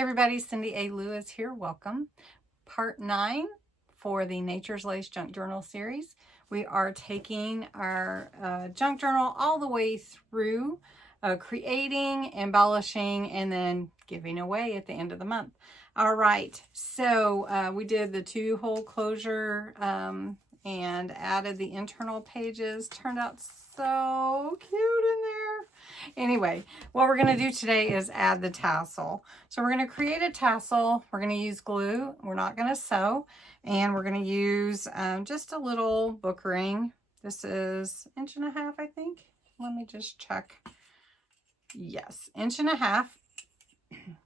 everybody, Cindy A. Lewis here. Welcome. Part 9 for the Nature's Lace Junk Journal series. We are taking our junk journal all the way through creating, embellishing, and then giving away at the end of the month. All right, so we did the 2-hole closure and added the internal pages. Turned out so cute in there. Anyway, what we're going to do today is add the tassel. So we're going to create a tassel. We're going to use glue. We're not going to sew. And we're going to use just a little book ring. This is 1.5 inches, I think. Let me just check. Yes, 1.5 inches.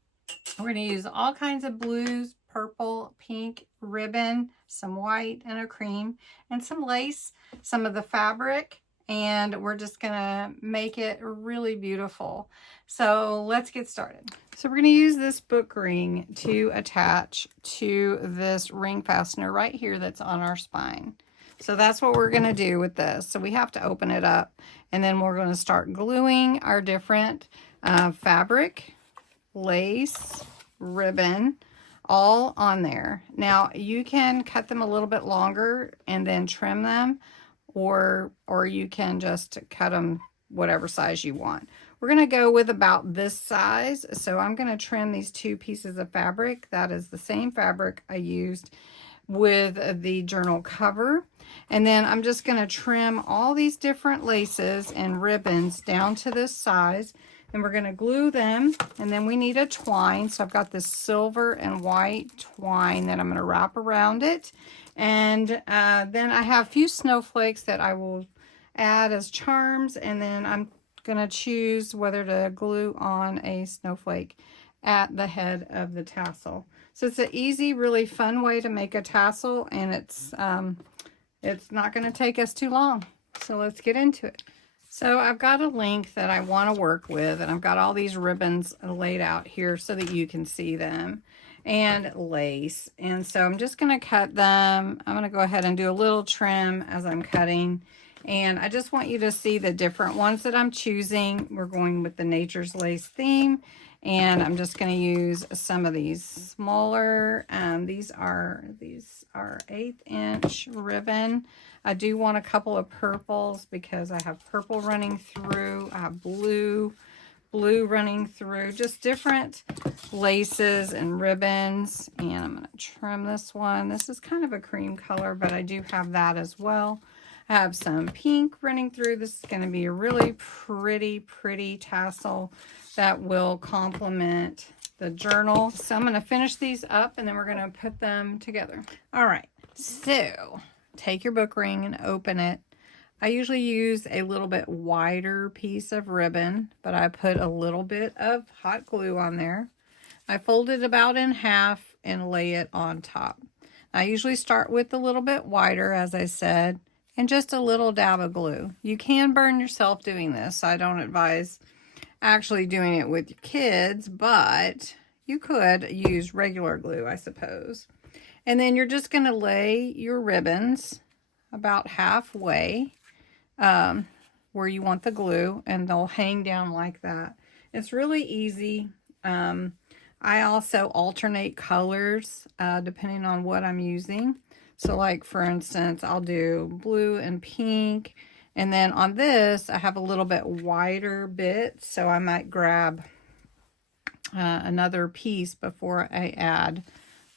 We're going to use all kinds of blues, purple, pink, ribbon, some white and a cream, and some lace, some of the fabric. And we're just gonna make it really beautiful. So let's get started. So we're gonna use this book ring to attach to this ring fastener right here that's on our spine. So that's what we're gonna do with this. So we have to open it up, and then we're gonna start gluing our different fabric, lace, ribbon, all on there. Now you can cut them a little bit longer and then trim them, or you can just cut them whatever size you want. We're going to go with about this size. So I'm going to trim these 2 pieces of fabric. That is the same fabric I used with the journal cover. And then I'm just going to trim all these different laces and ribbons down to this size. And we're going to glue them. And then we need a twine. So I've got this silver and white twine that I'm going to wrap around it. And then I have a few snowflakes that I will add as charms, and then I'm going to choose whether to glue on a snowflake at the head of the tassel. So it's an easy, really fun way to make a tassel, and it's not going to take us too long. So let's get into it. So I've got a length that I want to work with, and I've got all these ribbons laid out here so that you can see them, and lace. And so I'm just going to cut them. I'm going to go ahead and do a little trim as I'm cutting. And I just want you to see the different ones that I'm choosing. We're going with the Nature's Lace theme. And I'm just going to use some of these smaller. These are 1/8 inch ribbon. I do want a couple of purples because I have purple running through. I have blue running through, just different laces and ribbons. And I'm going to trim this one. This is kind of a cream color, but I do have that as well. I have some pink running through. This is going to be a really pretty tassel that will complement the journal. So I'm going to finish these up, and then we're going to put them together. All right, so take your book ring and open it. I usually use a little bit wider piece of ribbon, but I put a little bit of hot glue on there. I fold it about in half and lay it on top. I usually start with a little bit wider, as I said, and just a little dab of glue. You can burn yourself doing this. I don't advise actually doing it with your kids, but you could use regular glue, I suppose. And then you're just going to lay your ribbons about halfway where you want the glue, and they'll hang down like that. It's really easy. I also alternate colors depending on what I'm using. So like, for instance, I'll do blue and pink, and then on this I have a little bit wider bit, so I might grab another piece before I add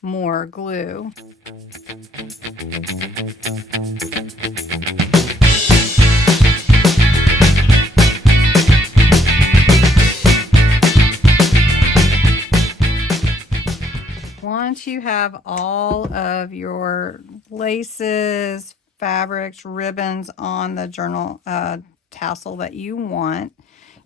more glue. Once you have all of your laces, fabrics, ribbons on the journal tassel that you want,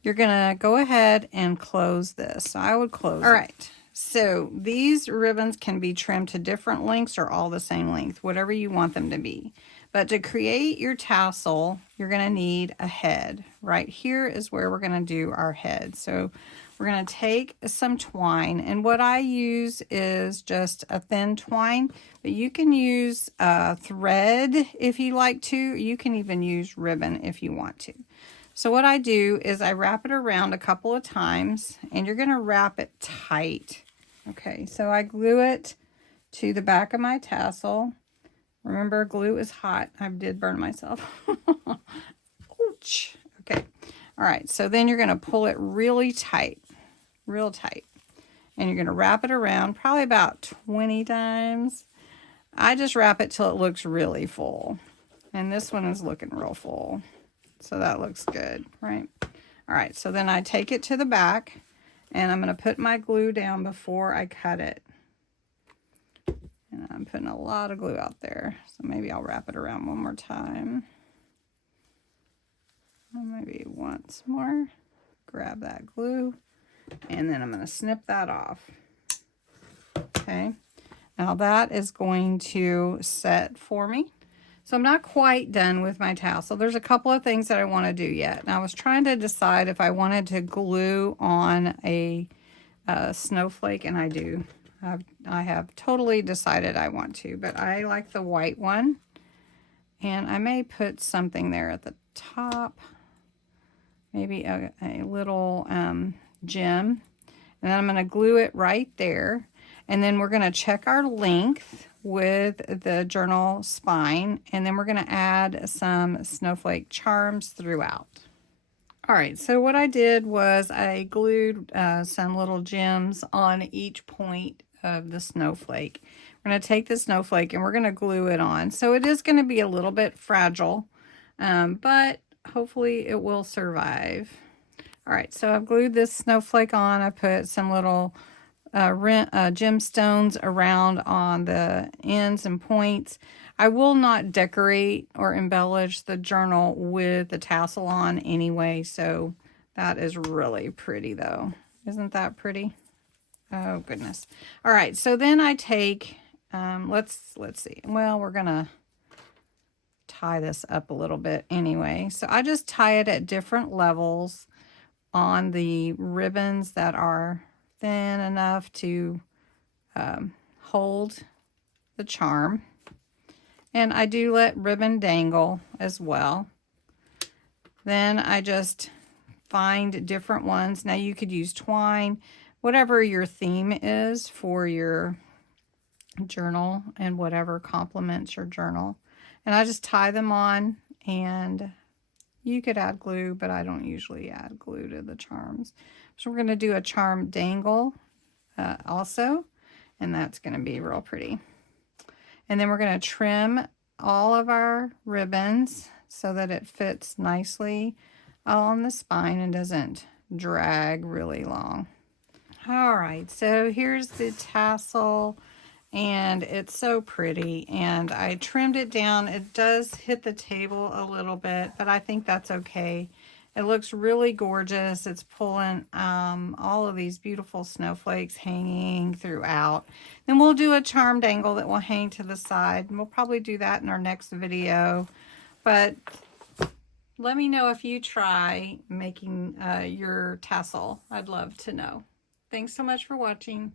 you're going to go ahead and close this. So I would close it. All right. So these ribbons can be trimmed to different lengths or all the same length, whatever you want them to be. But to create your tassel, you're going to need a head. Right here is where we're going to do our head. So we're going to take some twine, and what I use is just a thin twine, but you can use thread if you like to. You can even use ribbon if you want to. So what I do is I wrap it around a couple of times, and you're going to wrap it tight. Okay, so I glue it to the back of my tassel. Remember, glue is hot. I did burn myself. Ouch. Okay. All right, so then you're going to pull it really tight, real tight. And you're going to wrap it around probably about 20 times. I just wrap it till it looks really full. And this one is looking real full. So that looks good, right? All right, so then I take it to the back, and I'm going to put my glue down before I cut it. And I'm putting a lot of glue out there. So maybe I'll wrap it around one more time. Maybe once more. Grab that glue. And then I'm going to snip that off. Okay. Now that is going to set for me. So I'm not quite done with my tassel. There's a couple of things that I want to do yet. And I was trying to decide if I wanted to glue on a snowflake, and I do. I have totally decided I want to, but I like the white one. And I may put something there at the top. Maybe a little gem. And then I'm going to glue it right there. And then we're going to check our length with the journal spine. And then we're going to add some snowflake charms throughout. All right, so what I did was I glued some little gems on each point of the snowflake. We're going to take the snowflake and we're going to glue it on. So it is going to be a little bit fragile, but hopefully it will survive. All right, so I've glued this snowflake on. I put some little gemstones around on the ends and points. I will not decorate or embellish the journal with the tassel on anyway, so that is really pretty though. Isn't that pretty? Oh goodness. All right, so then I take, let's see. Well, we're gonna tie this up a little bit anyway. So I just tie it at different levels on the ribbons that are thin enough to hold the charm. And I do let ribbon dangle as well. Then I just find different ones. Now you could use twine, whatever your theme is for your journal and whatever complements your journal. And I just tie them on, and you could add glue, but I don't usually add glue to the charms. So we're going to do a charm dangle also, and that's going to be real pretty. And then we're going to trim all of our ribbons so that it fits nicely on the spine and doesn't drag really long. All right, so here's the tassel, and it's so pretty, and I trimmed it down. It does hit the table a little bit, but I think that's okay. It looks really gorgeous. It's pulling all of these beautiful snowflakes hanging throughout. Then we'll do a charm dangle that will hang to the side, and we'll probably do that in our next video. But let me know if you try making your tassel. I'd love to know. Thanks so much for watching.